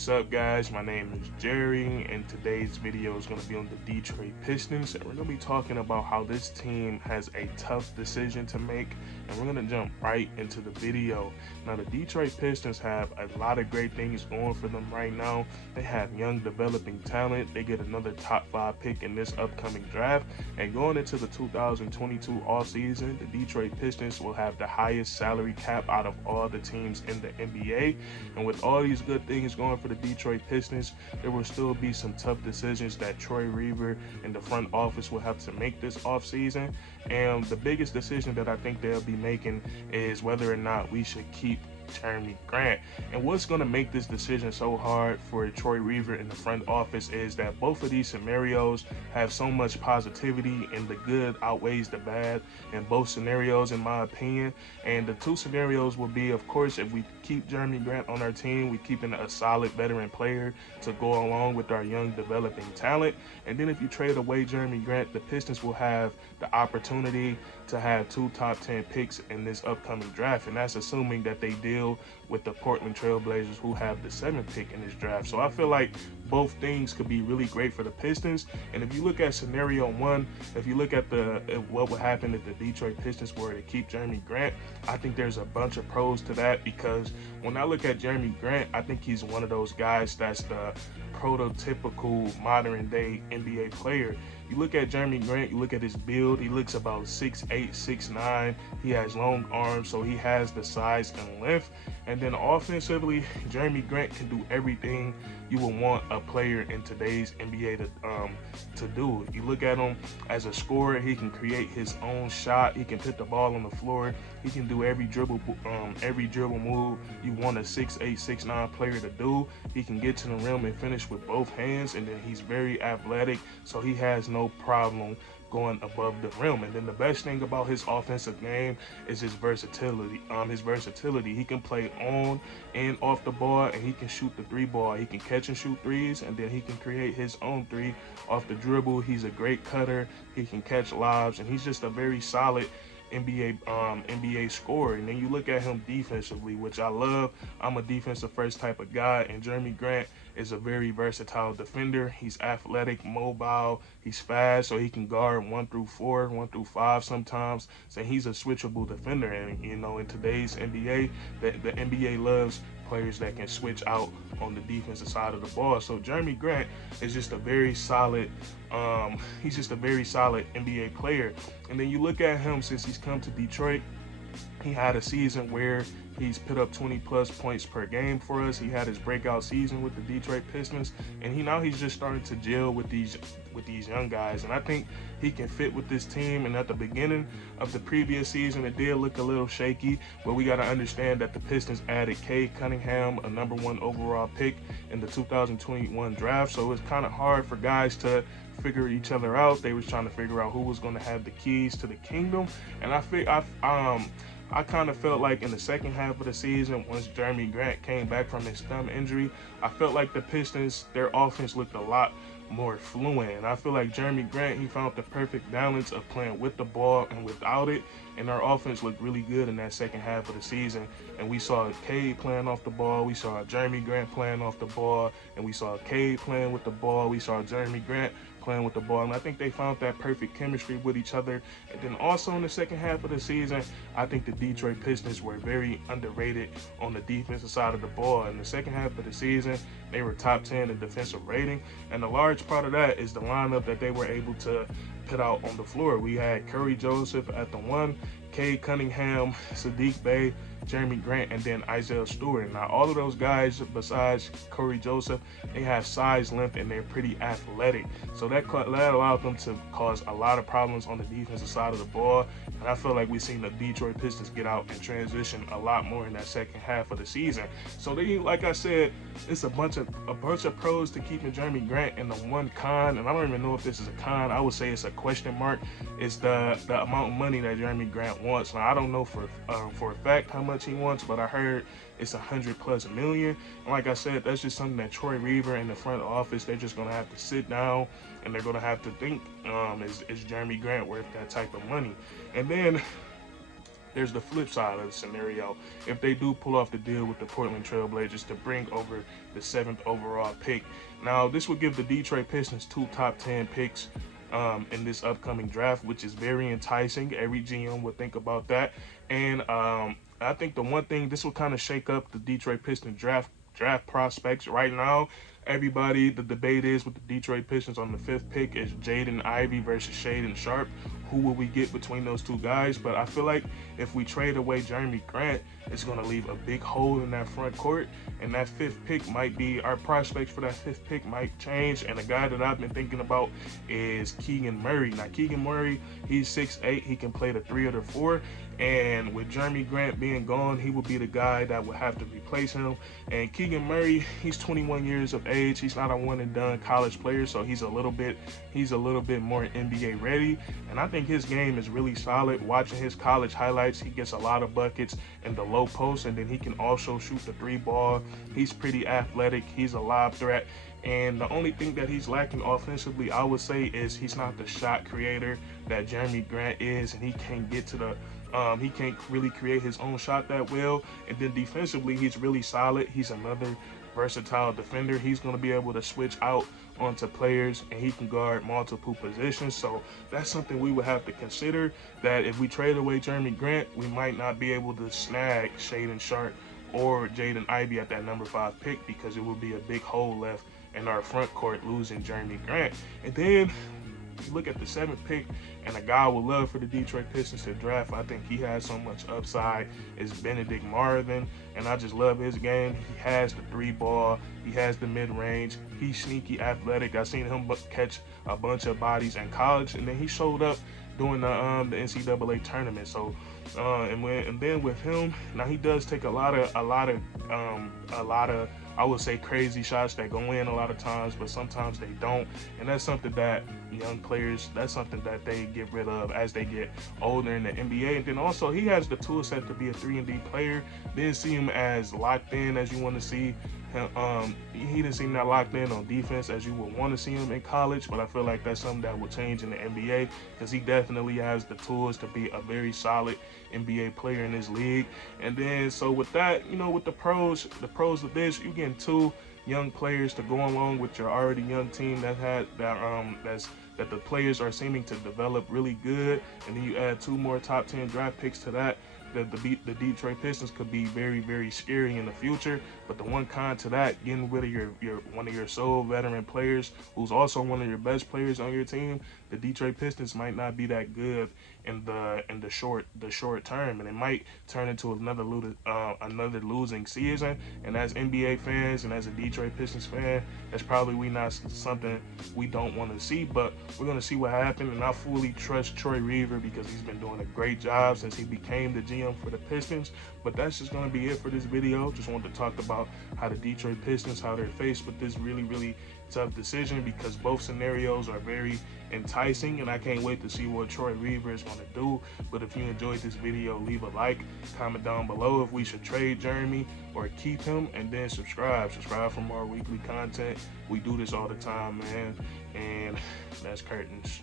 What's up, guys? My name is Jerry, and today's video is going to be on the Detroit Pistons, and we're going to be talking about how this team has a tough decision to make, and we're going to jump right into the video. Now, the Detroit Pistons have a lot of great things going for them right now. They have young developing talent. They get another top 5 pick in this upcoming draft, and going into the 2022 offseason, the Detroit Pistons will have the highest salary cap out of all the teams in the NBA, and with all these good things going for the Detroit Pistons, there will still be some tough decisions that Troy Weaver and the front office will have to make this offseason. And the biggest decision that I think they'll be making is whether or not we should keep Jerami Grant. And what's going to make this decision so hard for Troy Weaver in the front office is that both of these scenarios have so much positivity, and the good outweighs the bad in both scenarios, in my opinion. And the two scenarios will be, of course, if we keep Jerami Grant on our team, we're keeping a solid veteran player to go along with our young developing talent. And then if you trade away Jerami Grant, the Pistons will have the opportunity to have 2 top 10 picks in this upcoming draft, and that's assuming that they deal with the Portland Trailblazers, who have the 7th pick in this draft. So I feel like both things could be really great for the Pistons. And if you look at scenario 1, if you look at what would happen if the Detroit Pistons were to keep Jerami Grant, I think there's a bunch of pros to that, because when I look at Jerami Grant, I think he's one of those guys that's the prototypical modern day NBA player. You look at Jerami Grant, you look at his build, he looks about 6'8", 6'9". He has long arms, so he has the size and length. And then offensively, Jerami Grant can do everything you would want a player in today's NBA to do. You look at him as a scorer, he can create his own shot, he can put the ball on the floor, he can do every dribble move you want a 6'8", 6'9" player to do. He can get to the rim and finish with both hands, and then he's very athletic, so he has no problem going above the rim. And then the best thing about his offensive game is his versatility. He can play on and off the ball, and he can shoot the 3 ball. He can catch and shoot threes, and then he can create his own 3 off the dribble. He's a great cutter. He can catch lobs, and he's just a very solid NBA scorer. And then you look at him defensively, which I love. I'm a defensive first type of guy, and Jerami Grant is a very versatile defender. He's athletic, mobile, he's fast, so he can guard 1 through 4, 1 through 5 sometimes. So he's a switchable defender. And you know, in today's NBA, the NBA loves players that can switch out on the defensive side of the ball. So Jerami Grant is just a very solid NBA player. And then you look at him since he's come to Detroit. He had a season where he's put up 20+ points per game for us. He had his breakout season with the Detroit Pistons, and he's just starting to gel with these young guys. And I think he can fit with this team. And at the beginning of the previous season, it did look a little shaky, but we got to understand that the Pistons added Cunningham, a #1 overall pick in the 2021 draft. So it's kind of hard for guys to figure each other out. They was trying to figure out who was going to have the keys to the kingdom. And I kind of felt like in the second half of the season, once Jerami Grant came back from his thumb injury, I felt like the Pistons, their offense looked a lot more fluent. And I feel like Jerami Grant, he found the perfect balance of playing with the ball and without it. And our offense looked really good in that second half of the season. And we saw Cade playing off the ball, we saw Jerami Grant playing off the ball, and we saw Cade playing with the ball, we saw Jerami Grant playing with the ball. And I think they found that perfect chemistry with each other. And then also in the second half of the season, I think the Detroit Pistons were very underrated on the defensive side of the ball. In the second half of the season, they were top 10 in defensive rating, and a large part of that is the lineup that they were able to put out on the floor. We had Corey Joseph at the 1, Cade Cunningham, Saddiq Bey, Jerami Grant, and then Isaiah Stewart. Now, all of those guys, besides Corey Joseph, they have size, length, and they're pretty athletic. So that allowed them to cause a lot of problems on the defensive side of the ball. And I feel like we've seen the Detroit Pistons get out and transition a lot more in that second half of the season. So they, like I said, it's a bunch of pros to keeping Jerami Grant, and the one con, and I don't even know if this is a con, I would say it's a question mark, is the amount of money that Jerami Grant wants. Now, I don't know for a fact how much he wants, but I heard it's $100+ million. And like I said, that's just something that Troy Weaver and the front office, they're just gonna have to sit down and they're gonna have to think, is Jerami Grant worth that type of money? And then there's the flip side of the scenario. If they do pull off the deal with the Portland Trailblazers to bring over the 7th overall pick. Now, this would give the Detroit Pistons 2 top 10 picks in this upcoming draft, which is very enticing. Every GM would think about that. And I think the one thing, this will kind of shake up the Detroit Pistons draft prospects right now. Everybody, the debate is with the Detroit Pistons on the 5th pick is Jaden Ivey versus Shaedon Sharpe. Who will we get between those two guys? But I feel like if we trade away Jerami Grant, it's going to leave a big hole in that front court. And that 5th pick might be, our prospects for that 5th pick might change. And the guy that I've been thinking about is Keegan Murray. Now, Keegan Murray, he's 6'8". He can play the 3 or the 4. And with Jerami Grant being gone, he will be the guy that will have to replace him. And Keegan Murray, he's 21 years of age. He's not a one and done college player, so he's a little bit more NBA ready. And I think his game is really solid. Watching his college highlights, he gets a lot of buckets in the low post, and then he can also shoot the 3 ball. He's pretty athletic. He's a lob threat. And the only thing that he's lacking offensively, I would say, is he's not the shot creator that Jerami Grant is, and he can't get to the he can't really create his own shot that well. And then defensively, he's really solid. He's another versatile defender. He's going to be able to switch out onto players, and he can guard multiple positions. So that's something we would have to consider, that if we trade away Jerami Grant, we might not be able to snag Shaedon Sharpe or Jaden Ivey at that number 5 pick, because it will be a big hole left in our front court losing Jerami Grant. And then you look at the 7th pick, and a guy I would love for the Detroit Pistons to draft, I think he has so much upside, is Benedict Marvin. And I just love his game. He has the 3 ball, he has the mid-range, he's sneaky athletic. I seen him catch a bunch of bodies in college, and then he showed up during the NCAA tournament. So and then with him, now he does take a lot of I would say crazy shots that go in a lot of times, but sometimes they don't. And that's something that young players, that's something that they get rid of as they get older in the NBA. And then also, he has the tool set to be a 3-and-D player. Didn't see him as locked in as you want to see. He didn't seem that locked in on defense as you would want to see him in college, but I feel like that's something that will change in the NBA, because he definitely has the tools to be a very solid NBA player in this league. And then, so with that, you know, with the pros of this, you getting 2 young players to go along with your already young team that the players are seeming to develop really good, and then you add 2 more top 10 draft picks to that. The Detroit Pistons could be very, very scary in the future. But the one con to that, getting rid of your one of your sole veteran players, who's also one of your best players on your team, the Detroit Pistons might not be that good in the short term, and it might turn into another losing season. And as NBA fans and as a Detroit Pistons fan, that's probably not something we don't want to see. But we're gonna see what happens, and I fully trust Troy Weaver, because he's been doing a great job since he became the GM for the Pistons. But that's just gonna be it for this video. Just wanted to talk about how the Detroit Pistons, how they're faced with this really, really tough decision, because both scenarios are very enticing, and I can't wait to see what Troy Weaver is going to do. But if you enjoyed this video, leave a like, comment down below if we should trade Jerami or keep him, and then subscribe for more weekly content. We do this all the time, man, and that's curtains.